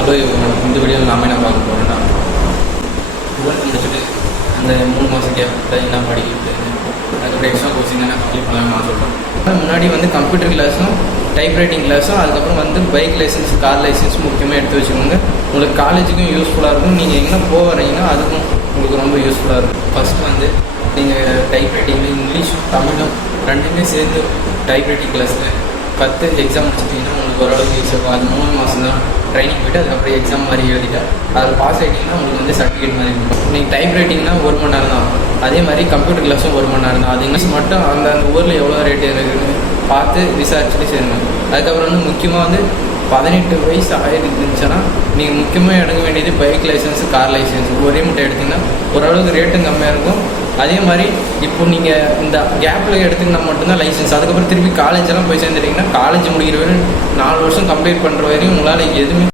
Hello, இந்த வீடியோவில் நாம என்ன பார்க்க போகிறோன்னா, டுவெல்த் முடிச்சுட்டு அந்த 3 மாதம் கேப்பில் என்ன படிக்கிறது, அதுக்கப்புறம் எக்ஸ்ட்ரா கோச்சிங் என்ன கம்ப்ளீட் பண்ணலாம்னு நான் சொல்கிறேன். முன்னாடி வந்து கம்ப்யூட்டர் கிளாஸும் டைப்ரைட்டிங் கிளாஸும், அதுக்கப்புறம் வந்து பைக் லைசன்ஸ், கார் லைசன்ஸ் முக்கியமாக எடுத்து வச்சுக்கோங்க. உங்களுக்கு காலேஜுக்கும் யூஸ்ஃபுல்லாக இருக்கும். நீங்கள் எங்கே போக வரீங்கன்னா அதுக்கும் உங்களுக்கு ரொம்ப யூஸ்ஃபுல்லாக இருக்கும். ஃபஸ்ட்டு வந்து நீங்கள் டைப்ரைட்டிங்கில் இங்கிலீஷும் தமிழும் ரெண்டுமே சேர்ந்து டைப்ரைட்டிங் கிளாஸில் 10 எக்ஸாம் முடிச்சிட்டிங்கன்னா உங்களுக்கு ஓரளவுக்கு யூஸ் ஆகும். அது 3 மாதம் தான் ட்ரைனிங் போய்ட்டு அதுக்கப்புறம் எக்ஸாம் மாதிரி எழுதிட்டா அதில் பாஸ் ஆகிட்டிங்கன்னா உங்களுக்கு வந்து சர்டிஃபிகேட் மாதிரி இருக்கும். நீங்கள் டைப் ரைட்டிங்னா 1 மணி நேரம் தான். அதே மாதிரி கம்ப்யூட்டர் கிளாஸும் 1 மணி நேரம் தான். அது இங்கிலீஷ் மட்டும் அந்த ஊரில் எவ்வளோ ரேட் இருக்குன்னு பார்த்து விசாரிச்சுட்டு சேருங்க. அதுக்கப்புறம் வந்து முக்கியமாக வந்து 18 வயசு ஆகிருந்துச்சுன்னா நீங்கள் முக்கியமாக எடுக்க வேண்டியது பைக் லைசன்ஸு, கார் லைசன்ஸ் ஒரே மட்டும் எடுத்திங்கன்னா ஓரளவுக்கு ரேட்டும் கம்மியாக இருக்கும். அதே மாதிரி இப்போ நீங்கள் இந்த கேப்பில் எடுத்துக்கினா மட்டும்தான் லைசன்ஸ். அதுக்கப்புறம் திருப்பி காலேஜெல்லாம் போய் சேர்ந்துட்டிங்கன்னா காலேஜ் முடிக்கிற வரையும் 4 வருஷம் கம்ப்ளீட் பண்ணுற வரையும் உங்களால் எதுவுமே